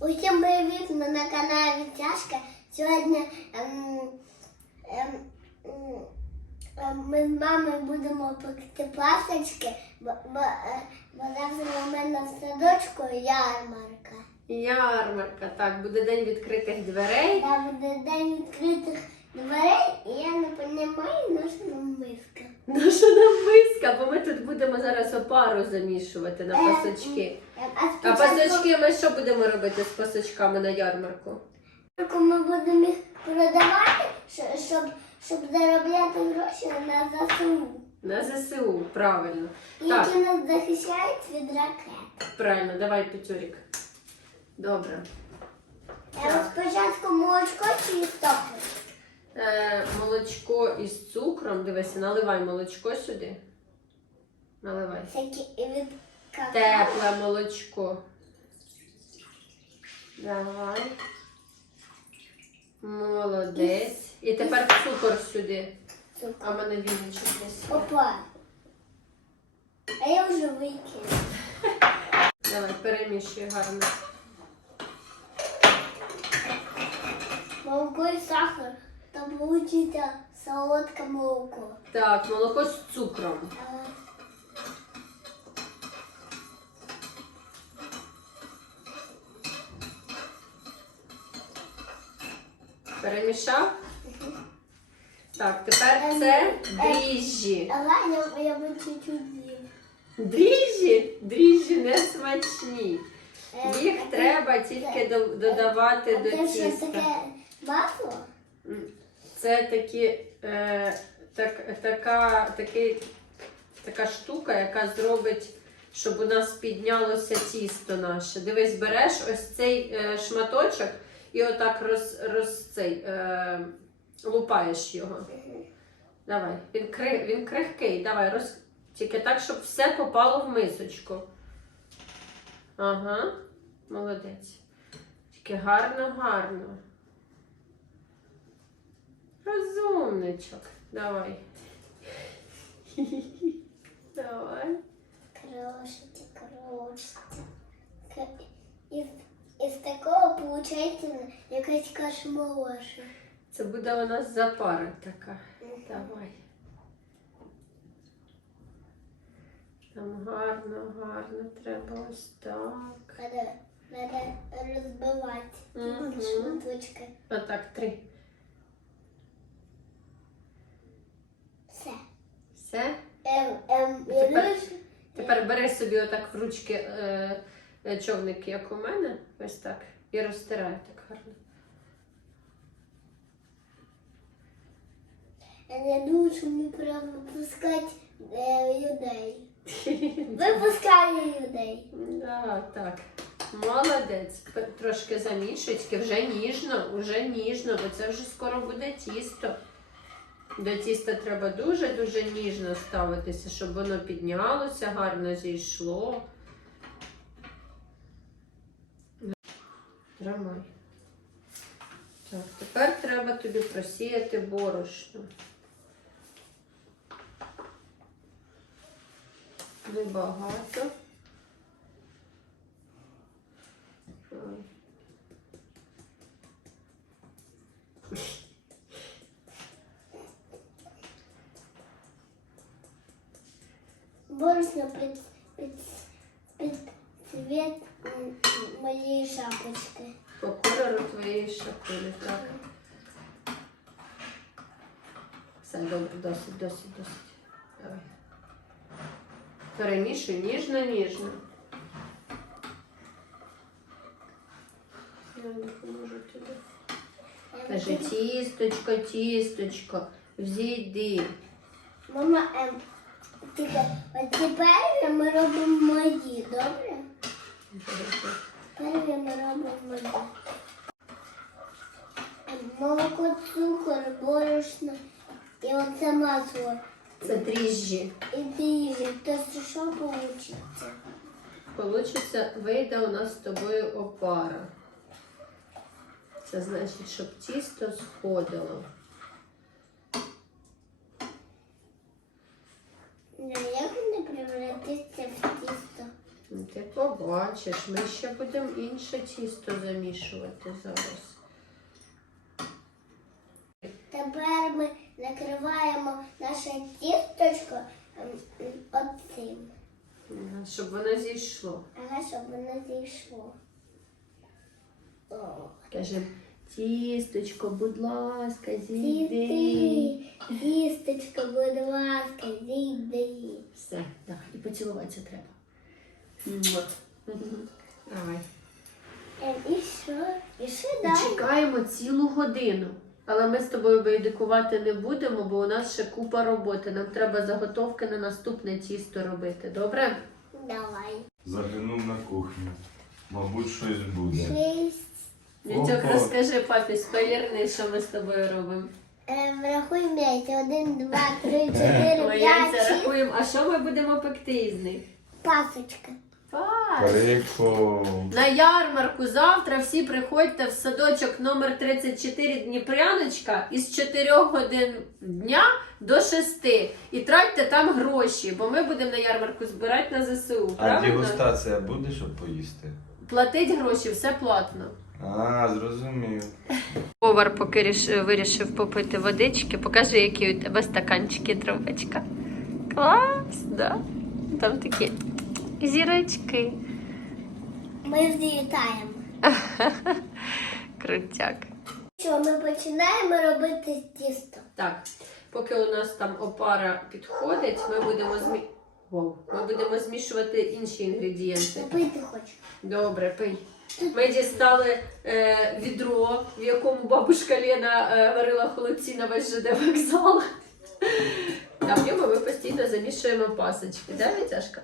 Усім привіт! Ми на каналі Тяжка. Сьогодні ем, ем, ем, ми з мамою будемо пекти пасочки, бо, бо, е, бо завтра у мене в садочку ярмарка. Ярмарка, так, буде день відкритих дверей. Та буде день відкритих дверей, і я не розумію, на що нам миска. Наша нам бо ми тут будемо зараз опару замішувати на пасочки. А пасочки ми що будемо робити з пасочками на ярмарку? ми будемо їх продавати, щоб, щоб заробляти гроші на ЗСУ. На ЗСУ, правильно. Так. які нас захищають від ракет. Правильно, давай п'ятюрік. Добре. Е, Спочатку молочко чи стоки? Е, молочко із цукром. Дивися, наливай молочко сюди. Наливай. Тепле молочко. Давай. Молодець. І тепер цукор сюди. А в мене вінничок десь. Опа. А я вже викину. Давай, перемішуй гарно. Молоко і сахар. То получиться солодке молоко. Так, молоко з цукром. Е, Перемішав? Так, тепер це дріжджі. Але я, я би чуть-чуть з'їв. Дріжджі? Дріжджі не смачні. Е, Їх треба тільки додавати до це тіста. таке масло? Це такі, е, так, така, такий, така штука, яка зробить, щоб у нас піднялося тісто наше. Дивись, береш ось цей е, шматочок і отак роз, роз цей, е, лупаєш його. Давай, він, кри, він крихкий, давай, роз, тільки так, щоб все попало в мисочку. Ага, молодець. Тільки гарно, гарно. Розумничок. Давай. Давай. Крошиться, крошиться. К- Із, із такого виходить якась кашмолоша. Це буде у нас запара така. Давай. Там гарно, гарно треба ось так. Надо, надо розбивати Мгм. шматочки. Отак, три. Все. Все. Ем, ем, Тепер- Тепер бери собі отак в ручки е, е, човник, як у мене. Ось так. І розтирай так гарно. я думаю, що мені треба випускати е, людей. Випускаю людей. Да, так. Молодець. Трошки замішуй, тільки вже ніжно, вже ніжно, бо це вже скоро буде тісто. До тіста треба дуже-дуже ніжно ставитися, щоб воно піднялося, гарно зійшло. Тримай. Так, тепер треба тобі просіяти борошно. Небагато. Борошно під, під, під цвіт моєї шапочки. По кольору твоєї шапки, так. Все, добре, досить, досить, досить. Давай. Перемішуй ніжно, ніжно. Я не поможу тобі. Каже, тісточко, тісточко, взійди. Мама, от тепер ми робимо мої, добре? Тепер ми робимо мої. Молоко, цукор, борошно і оце масло. Це дріжджі. І дріжджі. То що вийде? Получиться, вийде у нас з тобою опара. Це значить, щоб тісто сходило. Як не превратиться в тісто? Ну, Ти побачиш, ми ще будемо інше тісто замішувати зараз. Тепер ми накриваємо наше тісточко ем, оцим. Ага, Щоб воно зійшло. Ага, щоб воно зійшло. Кажемо, тісточко, будь ласка, зійди. Тісточко, будь ласка, зійди. Все, так, і поцілуватися треба. Муа. Давай. Ем, І що? І що І далі? чекаємо цілу годину. Але ми з тобою байдикувати не будемо, бо у нас ще купа роботи. Нам треба заготовки на наступне тісто робити. Добре? Давай. Заглянув на кухню. Мабуть, щось буде. Шість. Вітьок, розкажи папі, спойлерни, що ми з тобою робимо. Ем, Рахуємо яйця. Один, два, три, чотири, Ми п'ять, яйця шість. рахуємо. А що ми будемо пекти із них? Пасочка. Прикол. На ярмарку завтра всі приходьте в садочок номер 34 Дніпряночка із 4 годин дня до 6 і тратьте там гроші, бо ми будемо на ярмарку збирати на ЗСУ. А Правильно? дегустація буде, щоб поїсти? Платить гроші, все платно. А, зрозумів. Повар поки вирішив попити водички. Покажи, які у тебе стаканчики трубочка. Клас, да? Там такі зірочки. Ми злітаємо. Крутяк. Що, ми починаємо робити тісто. Так, поки у нас там опара підходить, ми будемо змі... Воу. Ми будемо змішувати інші інгредієнти. Напити хочу. Добре, пий. Ми дістали е, відро, в якому бабушка Лена е, варила холодці на весь ЖД вокзал. А в ньому ми постійно замішуємо пасочки, да, Вітяшка?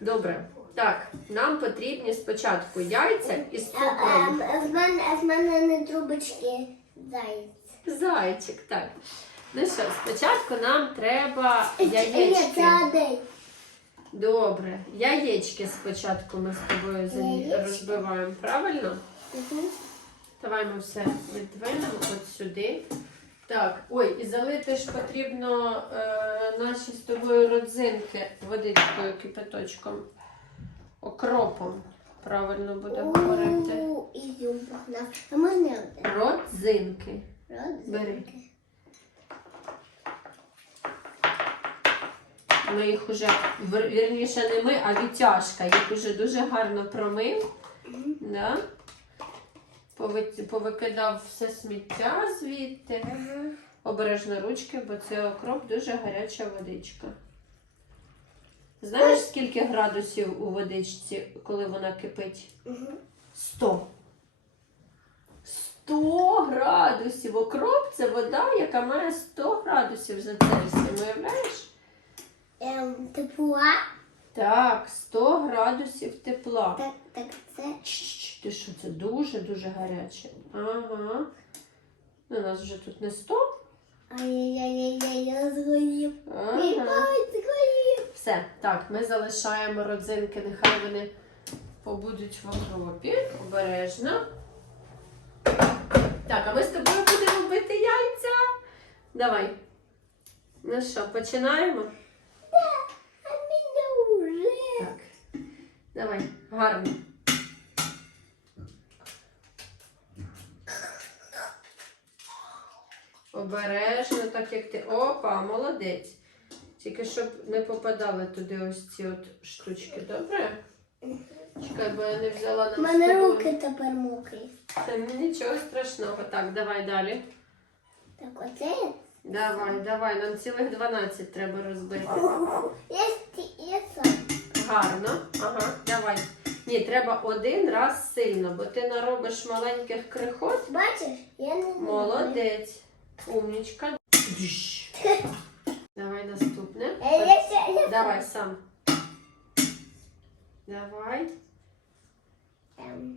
Добре. Так, нам потрібні спочатку яйця із А, цукром. в мене, в мене не трубочки заєць. Зайчик, так. Ну що, спочатку нам треба яєчки. Добре. Яєчки спочатку ми з тобою замі- розбиваємо, правильно? Мгм. Давай ми все відвинемо от сюди. Так, ой, і залити ж потрібно е, наші з тобою родзинки водичкою кипяточком. Окропом. Правильно буде говорити. У, Ізюм погнав. А можна один? Родзинки. Родзинки. Бери. Ми їх уже, вірніше, не ми, а Вітяшка їх уже дуже гарно промив. Да? Пови- Повикидав все сміття звідти. Обережно ручки, бо це окроп дуже гаряча водичка. Знаєш, скільки градусів у водичці, коли вона кипить? 100. 100 градусів. Окроп це вода, яка має 100 градусів за Цельсієм. Уявляєш? Ем, тепла. Так, 100 градусів тепла. Так, це. Чш, Ти що, це дуже-дуже гаряче. Ага. Ну, У нас вже тут не 100. Ай-яй-яй-яй, я згорів. Мій Ага. палець згорів. Все, так, ми залишаємо родзинки, нехай вони побудуть в окропі. Обережно. Так, а ми з тобою будемо бити яйця. Давай. Ну що, починаємо? А мене вже. Так. Давай, гарно. Обережно, так як ти. Опа, молодець. Тільки щоб не попадали туди ось ці от штучки, добре? Чекай, бо я не взяла У нам з мене руки тепер мокрі. Це нічого страшного. Так, давай далі. Так, оце. Давай, давай, нам цілих 12 треба розбити. Я, сті- я сам. Гарно. Ага, давай. Ні, треба один раз сильно, бо ти наробиш маленьких крихот. Бачиш? Я не. Молодець. Умнічка. Давай наступне. Е, Давай сам. Давай. Ем,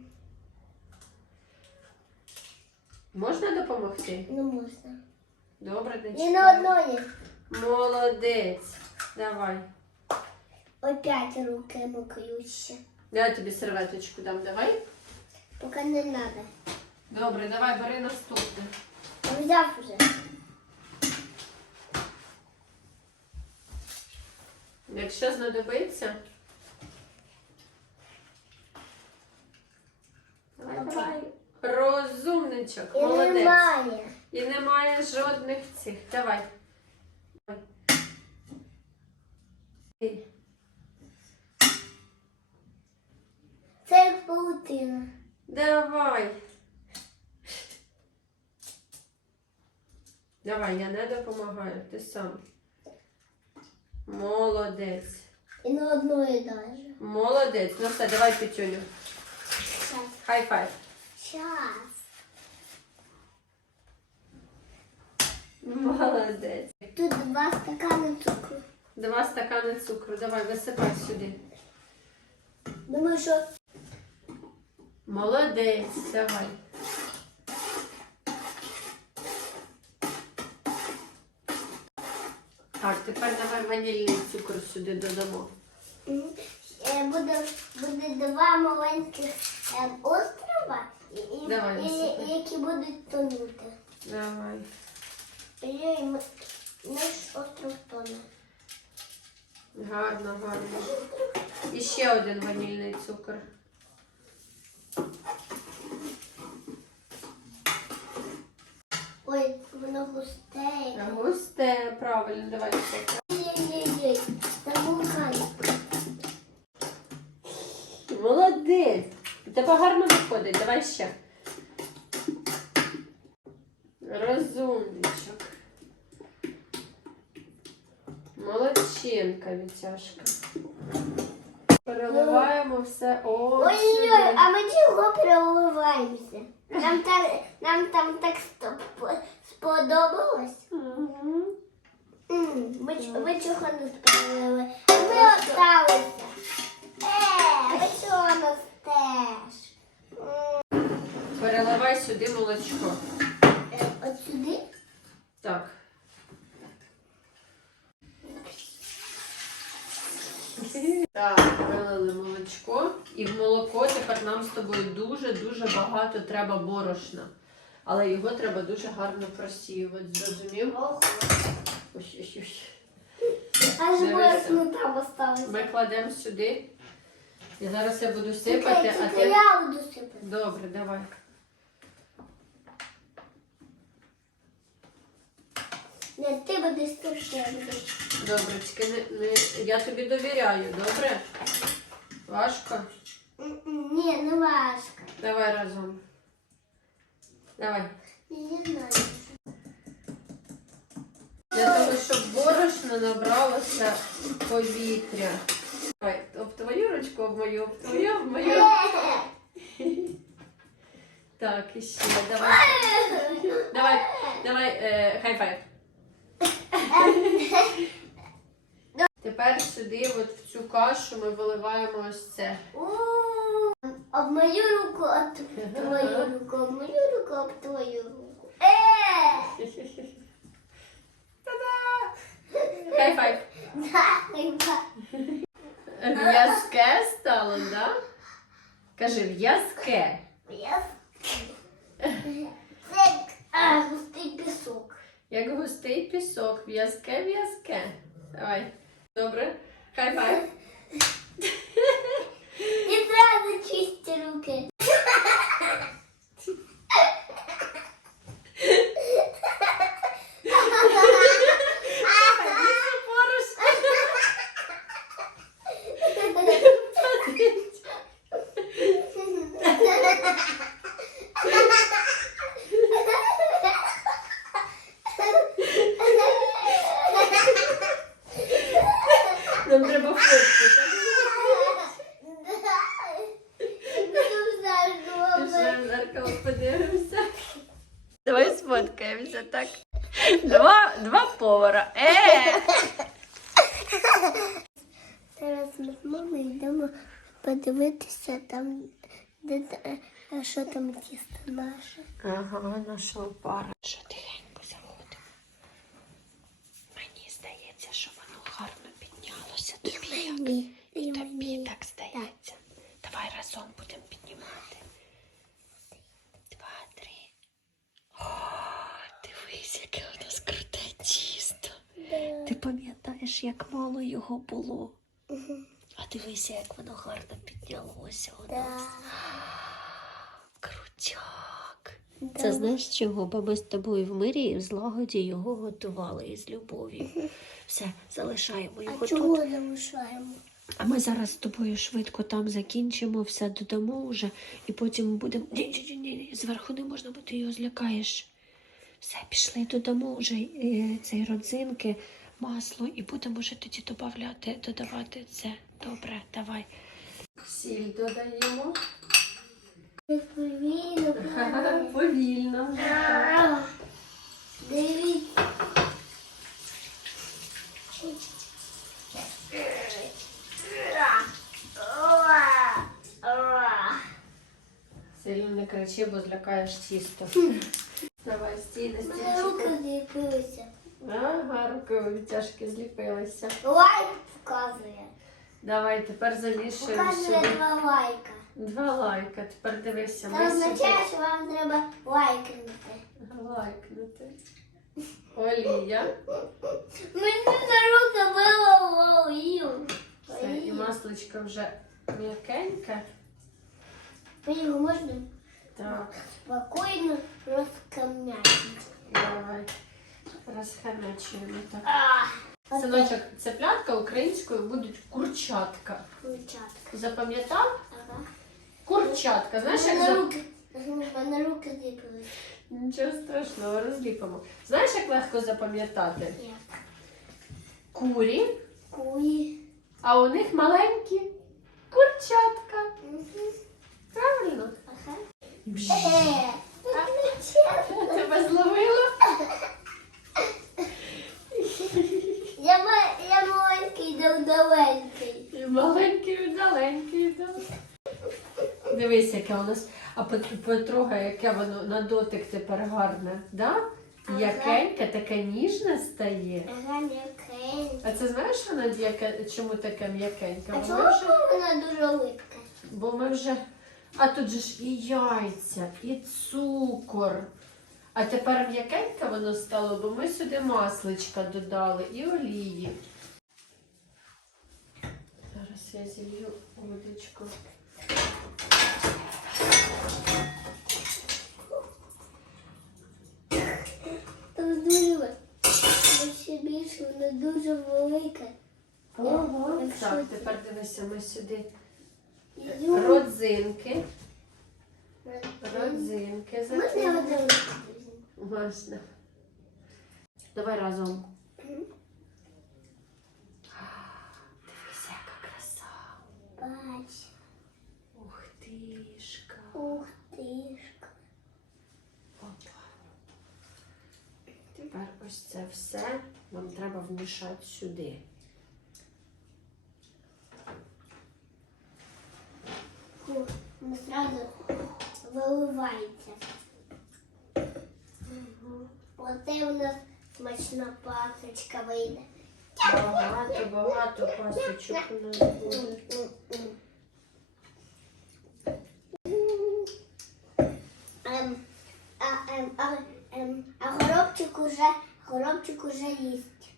Можна допомогти? не можна. Добре, не І на одної. Молодець. Давай. Опять руки мокрющі. Я тобі серветочку дам, давай. Поки не треба. Добре, давай бери наступне. Взяв вже. Якщо знадобиться. Розумничок, І молодець. Немає. І немає жодних цих. Давай. Це як паутина. Давай. Давай, я не допомагаю, ти сам. Молодець. І на одної даже. Молодець. Ну все, давай петюню. Щас. Хай файв. Щас. Молодець. Тут два стакани цукру. Два стакани цукру. Давай, висипай сюди. Думаю, що Молодець. Давай. Так, тепер давай ванільний цукор сюди додамо. е, буде, буде два маленьких е, острова, і, і, Давай, і, і які будуть тонути. Давай. І, і ми- наш остров тоне. Гарно, гарно. І ще один ванільний цукор. Ой, воно густе. Густе, правильно, давай. Ой-ой-ой, там вулкан. Молодець. У тебе гарно виходить, давай ще. Розумничок. Молодчинка, Вітяшка. Переливаємо все Ой-ой-ой, а ми чого переливаємося? Нам там, нам там так сподобалось. Мгм. Ви, ви чого не сподобали? Ми осталися. Е, ви чого нас теж? Переливай сюди молочко. Е, От сюди? Так. Так, вилили молочко. І в молоко тепер нам з тобою дуже-дуже багато треба борошна. Але його треба дуже гарно просіювати, зрозумів? Ось, ось, ось. Аж Дивися. борошно там. Ми кладемо сюди. І зараз я буду сипати, а ти. я буду сипати. Добре, давай. Не, ти будеш сипати. Добре, тільки не, не... я тобі довіряю, добре? Важко? М-м, Ні, не важко. Давай разом. Давай. Не знаю. Для того, щоб борошно набралося повітря. Давай, об твою ручку, об мою, об твою, об мою. Так, і ще. Давай. Давай, давай, е, хай-файв. Тепер сюди, от в цю кашу, ми виливаємо ось це. У, в мою руку, об твою руку, в мою руку, об твою руку. Е! Та-да! Хай-файв. Да, В'язке стало, да? Кажи, в'язке. Я... Це а, густий пісок. Як густий пісок, в'язке, в'язке. Давай. Добре? Хай-файв. І зразу чисті руки. Нам треба фотку. Пішли в зеркало, подивимося. Давай сфоткаємося, так? Два, два повара. Е! Зараз ми з мамою йдемо подивитися там, де та- а що там тісто наше. Ага, наша пара. Що тихенько заходимо. Мені здається, що воно гарно піднялося. Тобі, як? Ні, І і тобі мені. так здається. Давай разом будемо піднімати. Два, три. О, дивись, яке у нас круте тісто. Ти пам'ятаєш, як мало його було? А дивися, як воно гарно піднялося у Да. нас. Це знаєш чого? Бо ми з тобою в мирі і в злагоді його готували із любов'ю. Все, залишаємо його А тут. чого залишаємо? А ми зараз з тобою швидко там закінчимо, все додамо вже, і потім будемо. Ні, ні, ні, ні, зверху не можна, бо ти його злякаєш. Все, пішли, додамо вже е, цей родзинки, масло, і будемо вже тоді додавати, додавати це. Добре, давай. Сіль додаємо. Повільно, повільно. Повільно. Дивіться. Сильно не бо тісто. Давай, стій на Мене руки стільчику. зліпилися. Ага, руки у Вітяшки зліпилися. Лайк показує. Давай, тепер замішуємо Показує сюди. два лайка. Два лайка. Тепер дивися, Це ми сюди означає, що вам треба лайкнути. лайкнути. Олія. Мені на руки було олію. Все, і масличко вже м'якеньке. Його можна Так, спокійно розкам'яти. давай. Розхамячуємо так. А, Синочок, цеплятка українською будуть курчатка. Курчатка. Запам'ятав? Ага. Курчатка. Знаєш, як за... руки, мене руки зліпилися. Нічого страшного, розліпимо. Знаєш, як легко запам'ятати? Як? Курі, Куї. а у них маленькі курчатка. Мгм. Правильно? Ага. Тебе зловила? Я, я маленький, довдаленький. І маленький, і маленький. да. Дивись, яке у нас. А пот- потрогай, яке воно на дотик тепер гарне. Да? Якеньке, таке ніжне стає. Ага. А це знаєш, воно яке, чому таке м'якеньке? А чому вже- вона дуже липка? Бо ми вже. А тут же ж і яйця, і цукор. А тепер м'якеньке воно стало, бо ми сюди масличка додали і олії. Зараз я зілью водичку. Дуже ще більше, воно дуже велике. Ого. Так, тепер дивися, ми сюди. Родзинки. Родзинки Можна? Можна. Давай разом. Дивися, яка краса. Бач. Ух тишка. Ух тишка. Опа. Тепер ось це все нам треба вмішати сюди. Фу, Воно зразу виливається. Оце у нас смачна пасочка вийде. Багато, багато пасочок у нас буде. Ем, а, ем, а, ем, а горобчик уже, горобчик уже їсть.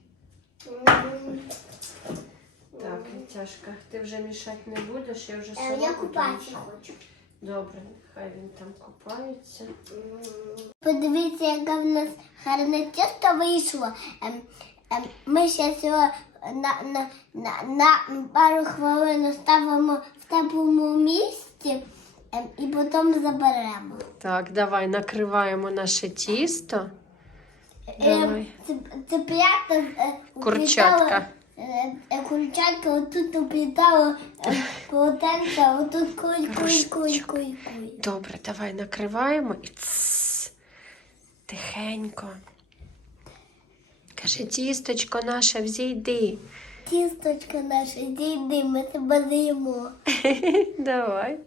Так, Вітяшка, ти вже мішати не будеш, я вже Е, сама Я буду купатися мішати. хочу. Добре, хай він там купається. Подивіться, яке в нас гарне тісто вийшло. Ем, ем, Ми зараз його на, на, на, на пару хвилин ставимо в теплому місці ем, і потім заберемо. Так, давай накриваємо наше тісто. Давай. Ем, Це, це п'ята е, Курчатка. Е, е, Курчатка отут уплітало е, полотенце, а отут куй, куй, куй, куй, куй. Добре, давай накриваємо і цс, тихенько. Каже, тісточко наше, взійди. Тісточка наша, дійди, ми тебе з'їмо. Давай.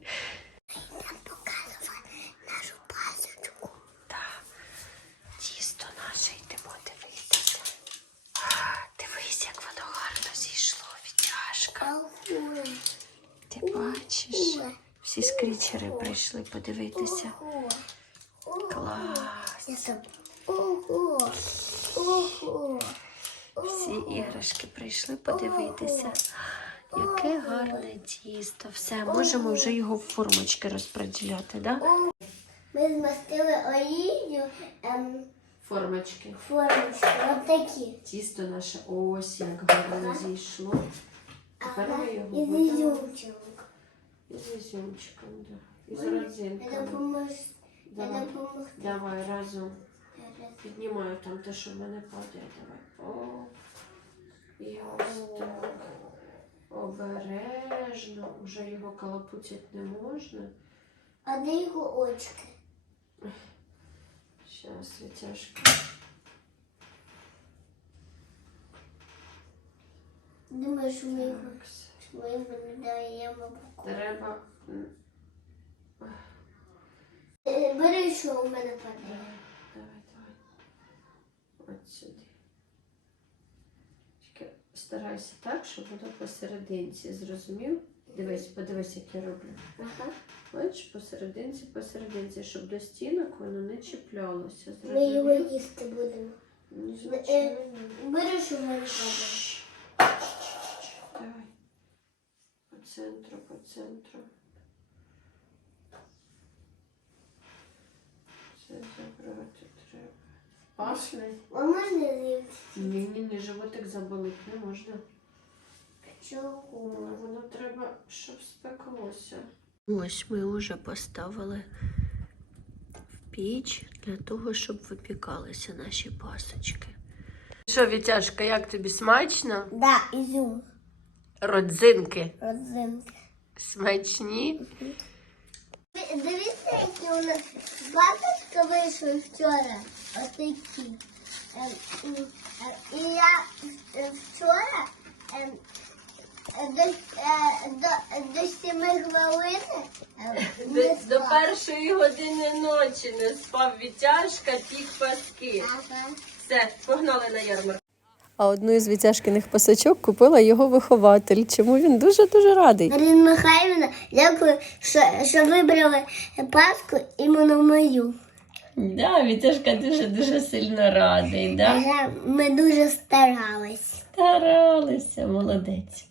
Показувати нашу пасочку. Так. Тісто наше йдемо дивитися. А, Дивись, як воно гарно зійшло, відтяжка. Ого, Ти бачиш? Всі скрічери прийшли подивитися. Клас. Всі іграшки прийшли подивитися. Яке гарне тісто. Все, можемо вже його в формочки розподіляти, так? Да? ми змастили олією ем, Формочки. формочки. Отакі. Тісто наше ось як гарно зійшло. Ага. ми його І з будемо ізюмчиком. і ізюмчиком, да. і з Я родзинками. допоможу. Я Давай, допоможу. давай разом. Піднімаю там те, що в мене падає. Давай. О. І ось так. Обережно. Уже його калапуцять не можна. А де його очки? Зараз витяжка. Думаю, що ми не даємо. Треба. Е, Бери, що у мене падає. Давай, давай. От сюди. Старайся так, щоб воно посерединці, зрозумів? Дивись, подивись, як я роблю. Ага. Бачиш, посерединці, посерединці, щоб до стінок воно не чіплялося. Ми його їсти будемо. Ну, Е. Бери, що в мене падає. Давай. По центру, по центру. Це забрати треба. Пахне? А можна з'їсти? Ні, ні, ні, животик заболить не можна. Чого? Воно треба, щоб спеклося. Ось ми вже поставили в піч для того, щоб випікалися наші пасочки. Що, Вітяшка, як тобі смачно? Да, ізюм. Родзинки Родзинки. смачні. Дивіться, які у нас баточка вийшли вчора. Ось такі. Ем, м, е, І я е, вчора ем, е, до, е, до, до 7 хвилин е, До першої години ночі не спав Вітяшка, пік паски. Ага. Все, погнали на ярмарку. А одну із вітяшкиних пасочок купила його вихователь, чому він дуже-дуже радий. Марина Михайлівна, дякую, що, що вибрали паску іменно мою. Да, Вітяшка дуже-дуже сильно радий, Да? Ми дуже старались. Старалися, молодець.